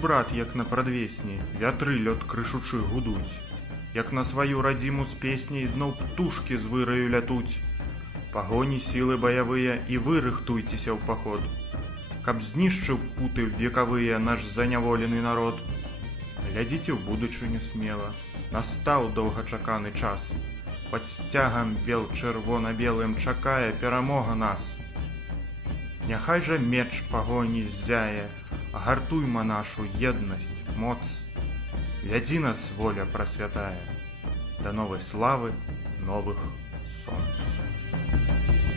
брат, як на прадвесні, вятры лёд крышучы гудуць, як на сваю радзіму з песняй зноў птушкі з выраю лятуць. Пагоні сілы баявыя, і вы рыхтуйцеся ў паход, каб знішчыў путы векавыя наш заняволены народ. Глядзіце ў будучыню смела, настаў доўгачаканы час. Пад сцягам бел чырвона-белым чакае перамога нас. Няхай жа меч пагоні ззяе, гартуйма нашу еднасць, моц. Вядзі нас, воля прасвятая, да новай славы, новых сонц.